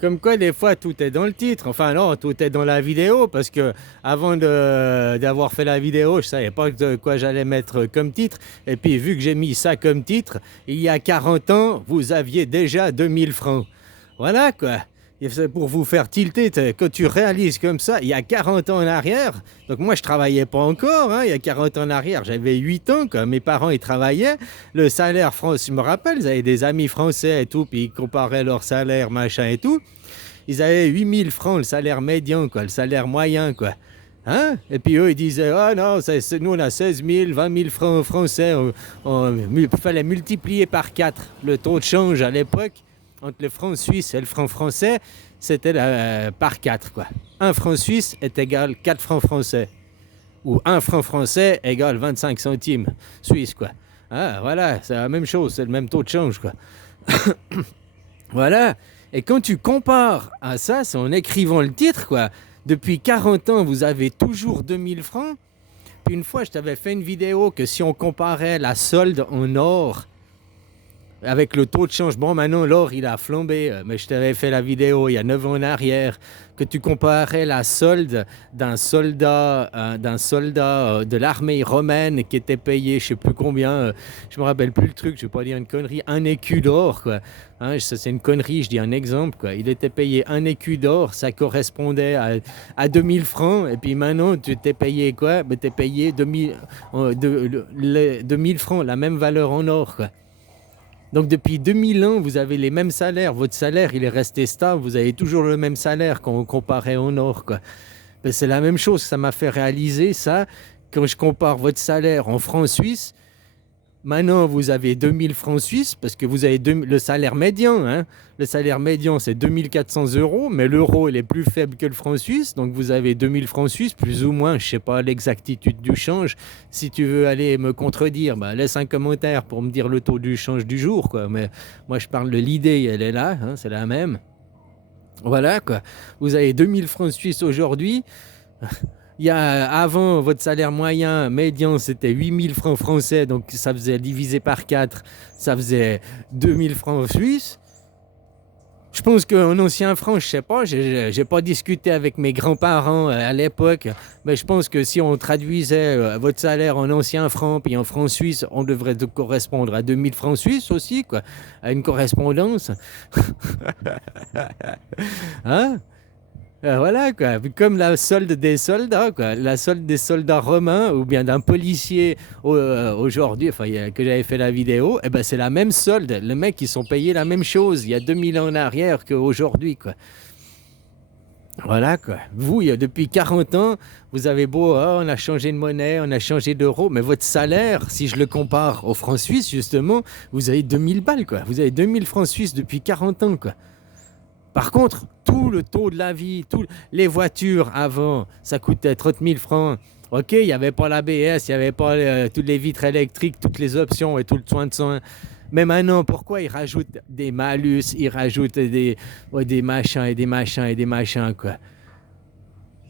Comme quoi, des fois, tout est dans le titre. Enfin, non, tout est dans la vidéo, parce que avant d'avoir fait la vidéo, je savais pas de quoi j'allais mettre comme titre. Et puis, vu que j'ai mis ça comme titre, il y a 40 ans, vous aviez déjà 2000 francs. Voilà, quoi. Et c'est pour vous faire tilter, quand tu réalises comme ça, il y a 40 ans en arrière, donc moi je travaillais pas encore, hein, il y a 40 ans en arrière, j'avais 8 ans, quoi. Mes parents ils travaillaient, le salaire français, je me rappelle, ils avaient des amis français et tout, puis ils comparaient leur salaire, machin et tout, ils avaient 8000 francs le salaire médian, quoi, le salaire moyen, quoi. Hein? Et puis eux, ils disaient, ah non, nous on a 16 000, 20 000 francs français, il fallait multiplier par 4 le taux de change à l'époque entre le franc suisse et le franc français, c'était par 4, quoi. Un franc suisse est égal 4 francs français. Ou un franc français égale 25 centimes suisses, quoi. Ah, voilà, c'est la même chose, c'est le même taux de change, quoi. Voilà. Et quand tu compares à ça, c'est en écrivant le titre, quoi. Depuis 40 ans, vous avez toujours 2000 francs. Puis une fois, je t'avais fait une vidéo que si on comparait la solde en or avec le taux de change, bon maintenant l'or il a flambé, mais je t'avais fait la vidéo il y a 9 ans en arrière, que tu comparais la solde d'un soldat de l'armée romaine qui était payé, je sais plus combien, je me rappelle plus le truc, je vais pas dire une connerie, un écu d'or, quoi. Hein, ça c'est une connerie, je dis un exemple, quoi. Il était payé un écu d'or, ça correspondait à 2000 francs, et puis maintenant tu t'es payé quoi? Ben, t'es payé 2000 francs, la même valeur en or, quoi. Donc depuis 2000 ans, vous avez les mêmes salaires. Votre salaire, il est resté stable. Vous avez toujours le même salaire quand on comparait au Nord, quoi. Ben, c'est la même chose. Ça m'a fait réaliser ça. Quand je compare votre salaire en francs suisses, maintenant vous avez 2000 francs suisses parce que vous avez le salaire médian, hein. Le salaire médian, c'est 2400 euros, mais l'euro, il est plus faible que le franc suisse. Donc vous avez 2000 francs suisses, plus ou moins. Je ne sais pas l'exactitude du change. Si tu veux aller me contredire, bah, laisse un commentaire pour me dire le taux du change du jour, quoi. Mais moi, je parle de l'idée, elle est là, hein, c'est la même. Voilà, quoi. Vous avez 2000 francs suisses aujourd'hui. Avant, votre salaire moyen, médian, c'était 8000 francs français, donc ça faisait divisé par 4, ça faisait 2000 francs suisses. Je pense qu'en ancien franc, je sais pas, j'ai pas discuté avec mes grands-parents à l'époque, mais je pense que si on traduisait votre salaire en ancien franc puis en franc suisse, on devrait correspondre à 2000 francs suisses aussi, quoi, à une correspondance. Hein? Voilà, quoi. Comme la solde des soldats, quoi. La solde des soldats romains ou bien d'un policier aujourd'hui, enfin, que j'avais fait la vidéo, eh ben, c'est la même solde. Les mecs, ils sont payés la même chose il y a 2000 ans en arrière qu'aujourd'hui, quoi. Voilà, quoi. Vous, depuis 40 ans, vous avez beau, oh, on a changé de monnaie, on a changé d'euro, mais votre salaire, si je le compare au franc suisse, justement, vous avez 2000 balles, quoi. Vous avez 2000 francs suisses depuis 40 ans, quoi. Par contre, tout le taux de la vie, les voitures avant, ça coûtait 30 000 francs. Ok, il n'y avait pas l'ABS, il n'y avait pas toutes les vitres électriques, toutes les options et tout le soin de soin. Mais maintenant, pourquoi ils rajoutent des malus, ils rajoutent des machins et des machins et des machins, quoi.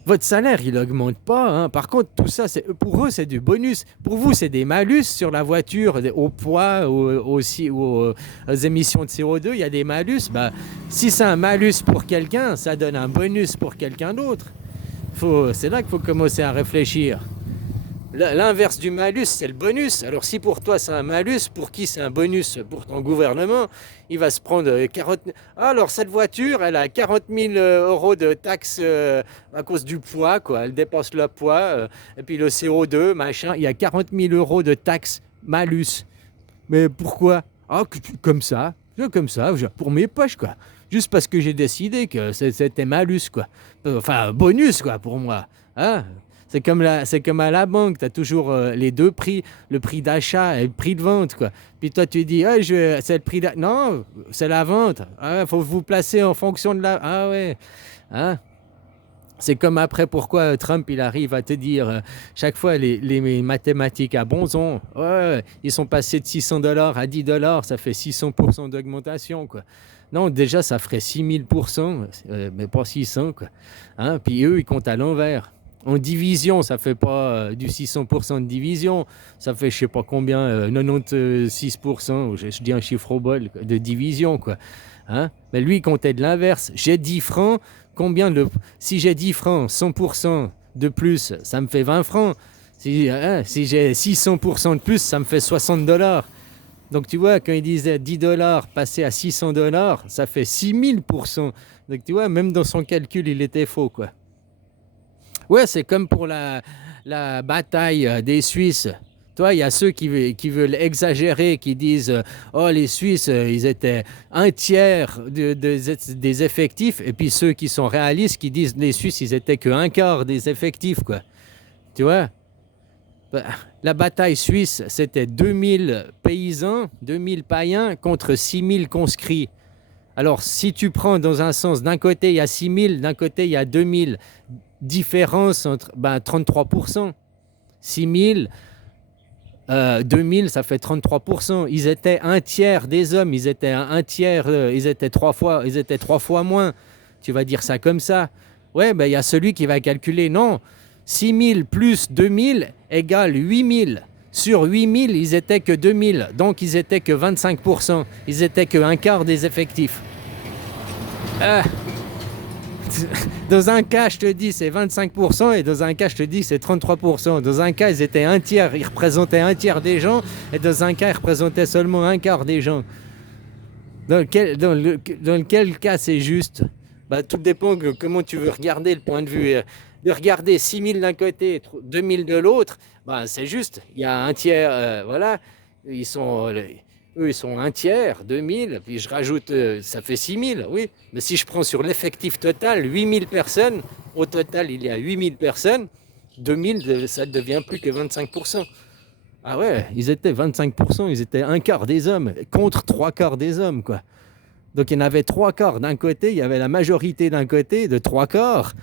Votre salaire, il augmente pas, hein. Par contre, tout ça, pour eux, c'est du bonus. Pour vous, c'est des malus sur la voiture, au poids, aux émissions de CO2. Il y a des malus. Bah, si c'est un malus pour quelqu'un, ça donne un bonus pour quelqu'un d'autre. C'est là qu'il faut commencer à réfléchir. L'inverse du malus, c'est le bonus. Alors si pour toi c'est un malus, pour qui c'est un bonus? Pour ton gouvernement, il va se prendre 40... Alors cette voiture, elle a 40 000 euros de taxes à cause du poids, quoi. Elle dépasse le poids. Et puis le CO2, machin, il y a 40 000 euros de taxes malus. Mais pourquoi? Ah, comme ça, pour mes poches, quoi. Juste parce que j'ai décidé que c'était malus, quoi. Enfin, bonus, quoi, pour moi. Hein? C'est comme à la banque, tu as toujours les deux prix, le prix d'achat et le prix de vente, quoi. Puis toi, tu dis, ah, c'est le prix d'achat. Non, c'est la vente. Il faut vous placer en fonction de la... Ah ouais. Hein? C'est comme après, pourquoi Trump, il arrive à te dire, chaque fois, les mathématiques à Bonzon, ouais, ils sont passés de 600 $ à 10 $, ça fait 600% d'augmentation, quoi. Non, déjà, ça ferait 6000%, mais pas 600, quoi. Hein? Puis eux, ils comptent à l'envers. En division, ça fait pas du 600% de division, ça fait je sais pas combien, 96%, je dis un chiffre au bol, de division, quoi. Hein? Mais lui, il comptait de l'inverse. J'ai 10 francs, si j'ai 10 francs, 100% de plus, ça me fait 20 francs. Si j'ai 600% de plus, ça me fait 60 $. Donc tu vois, quand il disait 10 $ passé à 600 $, ça fait 6000%. Donc tu vois, même dans son calcul, il était faux, quoi. Ouais, c'est comme pour la bataille des Suisses. Toi, il y a ceux qui veulent exagérer, qui disent oh, les Suisses, ils étaient un tiers des effectifs, et puis ceux qui sont réalistes, qui disent les Suisses, ils étaient que un quart des effectifs, quoi. Tu vois? Bah, la bataille suisse, c'était 2000 paysans, 2000 païens contre 6000 conscrits. Alors, si tu prends dans un sens, d'un côté, il y a 6000, d'un côté, il y a 2000, différence entre 33%. 6000, 2000, ça fait 33%. Ils étaient un tiers des hommes, ils étaient un tiers, ils étaient trois fois moins. Tu vas dire ça comme ça. Ouais, il y a celui qui va calculer. Non, 6000 plus 2000 égale 8000. Sur 8000, ils étaient que 2000. Donc, ils étaient que 25%. Ils étaient que un quart des effectifs. Dans un cas, je te dis, c'est 25%, et dans un cas, je te dis, c'est 33%. Dans un cas, ils étaient un tiers, ils représentaient un tiers des gens, et dans un cas, ils représentaient seulement un quart des gens. Dans quel cas c'est juste? Tout dépend de comment tu veux regarder le point de vue. De regarder 6000 d'un côté, 2000 de l'autre, c'est juste. Il y a un tiers, voilà, eux, ils sont un tiers, 2000, puis je rajoute, ça fait 6000, oui. Mais si je prends sur l'effectif total, 8000 personnes, au total, il y a 8000 personnes, 2000, ça ne devient plus que 25%. Ah ouais, ils étaient 25%, ils étaient un quart des hommes, contre trois quarts des hommes, quoi. Donc il y en avait trois quarts d'un côté, il y avait la majorité d'un côté de trois quarts,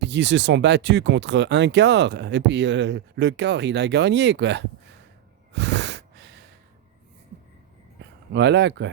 puis ils se sont battus contre un quart, et puis le quart, il a gagné, quoi. Voilà, quoi.